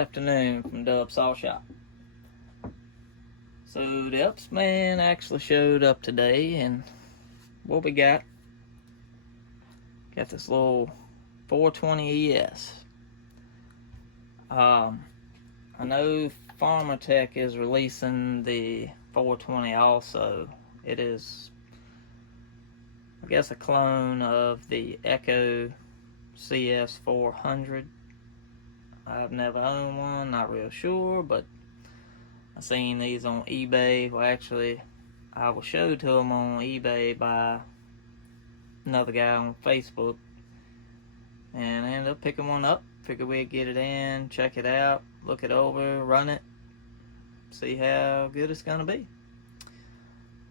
afternoon from Dub Saw Shop. So the Ups man actually showed up today, and what we got this little 420 ES. I know Pharmatech is releasing the 420 also. It is, I guess, a clone of the Echo CS400. I've never owned one, not real sure, but I seen these on eBay. Well, actually, I was showed to them on eBay by another guy on Facebook, and I ended up picking one up. Figured we'd get it in, check it out, look it over, run it, see how good it's gonna be.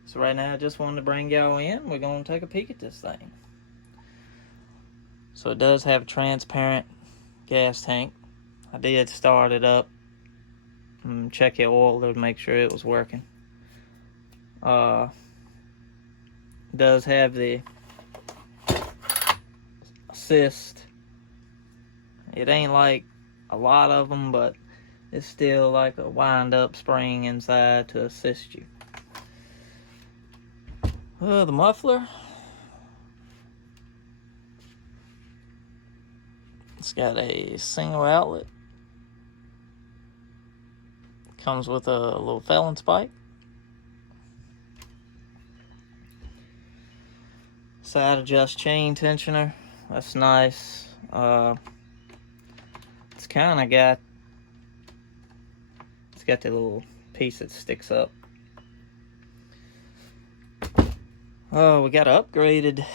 So right now I just wanted to bring y'all in. We're gonna take a peek at this thing. So it does have a transparent gas tank. I did start it up and check the oil to make sure it was working. It does have the assist. It ain't like a lot of them, but it's still like a wind-up spring inside to assist you. The muffler. It's got a single outlet. Comes with a little Felon spike. Side adjust chain tensioner. That's nice. It's kind of got. It's got the little piece that sticks up. Oh, we got an upgraded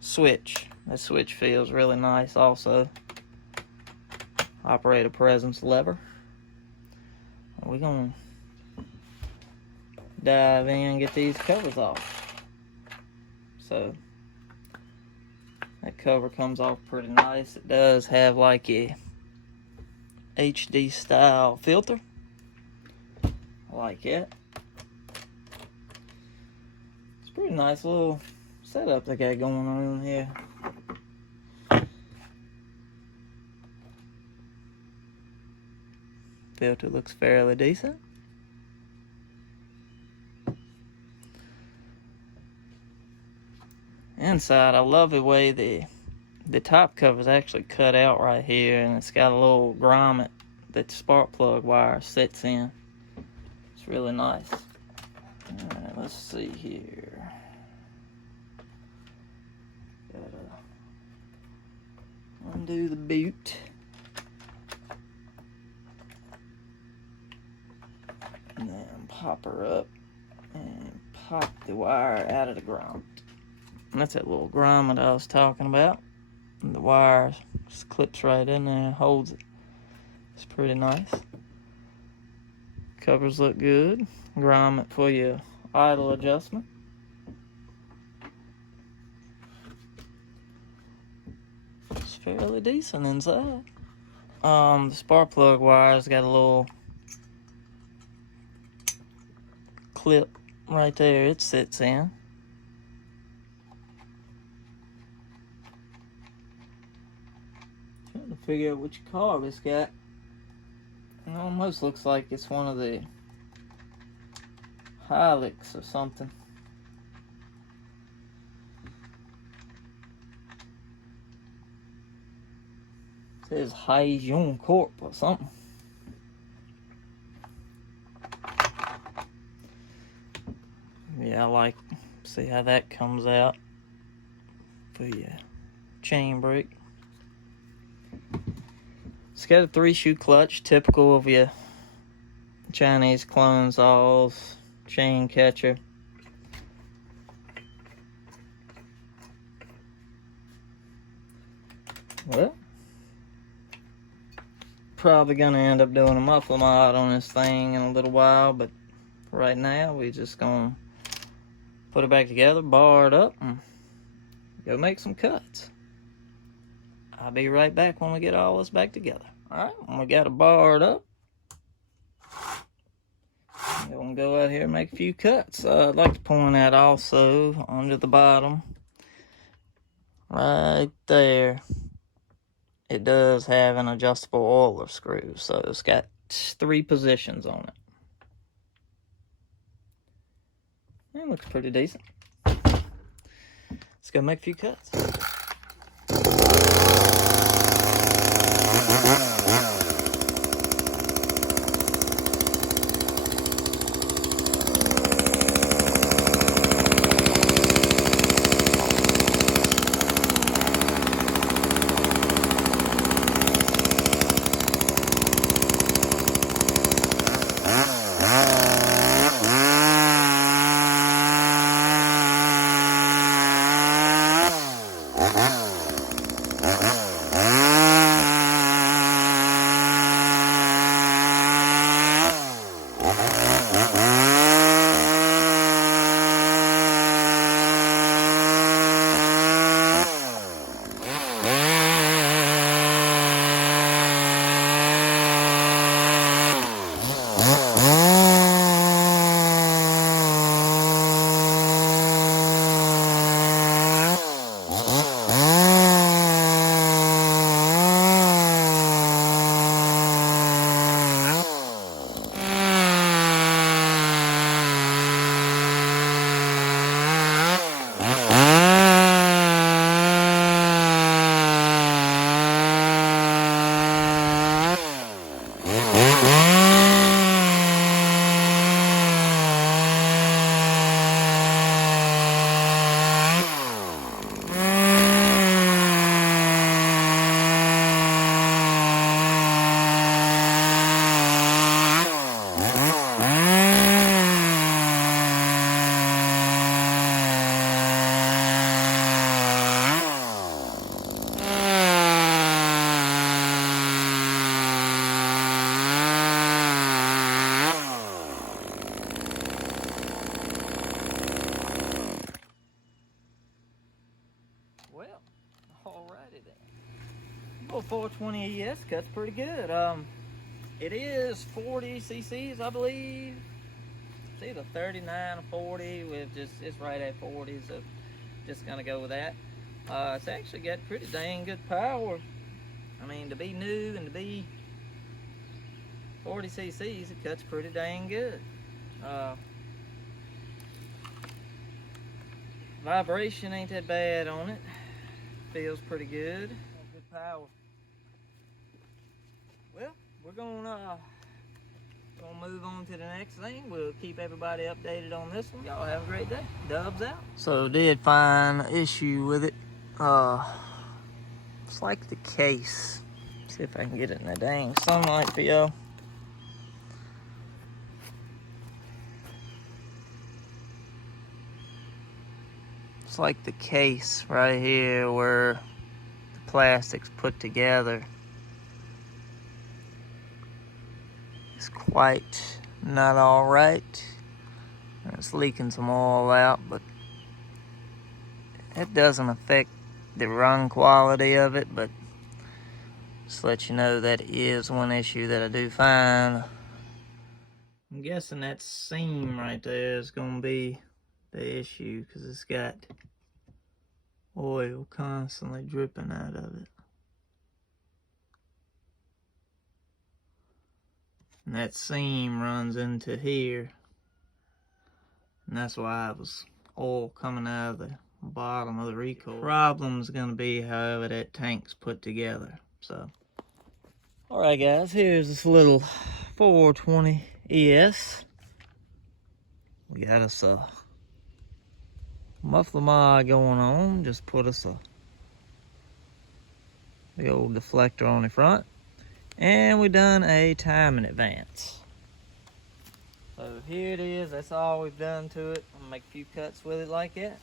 switch. That switch feels really nice also. Operator presence lever. We're gonna dive in and get these covers off. So that cover comes off pretty nice. It does have like a HD style filter. I like it. It's a pretty nice little setup they got going on here. Filter looks fairly decent. Inside, I love the way the top cover is actually cut out right here, and it's got a little grommet that the spark plug wire sits in. It's really nice. Alright, let's see here. Gotta undo the boot. And then pop her up and pop the wire out of the grommet. And that's that little grommet I was talking about. And the wire just clips right in there and holds it. It's pretty nice. Covers look good. Grommet for your idle adjustment. It's fairly decent inside. The spark plug wire's got a little clip right there it sits in. Trying to figure out which carb it's got. It almost looks like it's one of the Hilux or something. It says Haijun Corp or something. Yeah, I like see how that comes out for your chain brake. It's got a 3-shoe clutch, typical of your Chinese clone saws, chain catcher. Well, probably gonna end up doing a muffler mod on this thing in a little while, but right now we just gonna put it back together, bar it up, and go make some cuts. I'll be right back when we get all this back together. Alright, when we got it barred up, we're gonna go out here and make a few cuts. I'd like to point out also under the bottom, right there, it does have an adjustable oiler screw, so it's got 3 positions on it. It looks pretty decent. Let's go make a few cuts. Well, alrighty then. Well, 420 ES cuts pretty good. It is 40 cc's, I believe. It's either 39 or 40 with just, it's right at 40, so just gonna go with that. It's actually got pretty dang good power. I mean, to be new and to be 40 cc's, it cuts pretty dang good. Vibration ain't that bad on it. Feels pretty good. Good power. Well, we're gonna move on to the next thing. We'll keep everybody updated on this one. Y'all have a great day. Dubs out. So did find an issue with it. It's like the case. See if I can get it in the dang sunlight for y'all. It's like the case right here where the plastic's put together. It's quite not all right. It's leaking some oil out, but it doesn't affect the run quality of it, but just let you know that is one issue that I do find. I'm guessing that seam right there is going to be the issue because it's got oil constantly dripping out of it. And that seam runs into here. And that's why it was oil coming out of the bottom of the recoil. The problem's going to be however that tank's put together. So, alright guys, here's this little 420 ES. We got us a muffler mod going on. Just put us the old deflector on the front. And we done a timing advance. So here it is. That's all we've done to it. I'm gonna make a few cuts with it like that.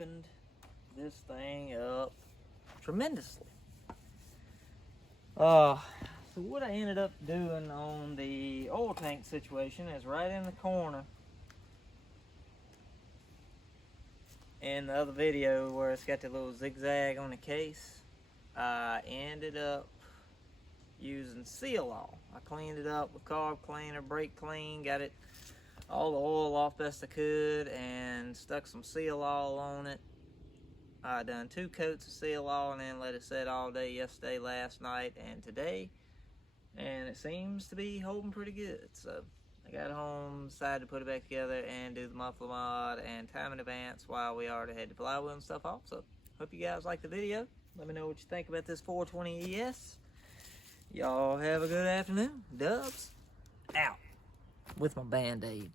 sharpened this thing up tremendously. So what I ended up doing on the oil tank situation is right in the corner in the other video where it's got the little zigzag on the case. I ended up using Seal-All. I cleaned it up with carb cleaner, brake clean, got it all the oil off best I could, and stuck some Seal-All on it. I done 2 coats of Seal-All and then let it set all day yesterday, last night, and today, and it seems to be holding pretty good. So I got home, decided to put it back together and do the muffler mod and time in advance while we already had the flywheel and stuff off. So hope you guys liked the video. Let me know what you think about this 420 ES. Y'all have a good afternoon. Dubs out with my Band-Aid.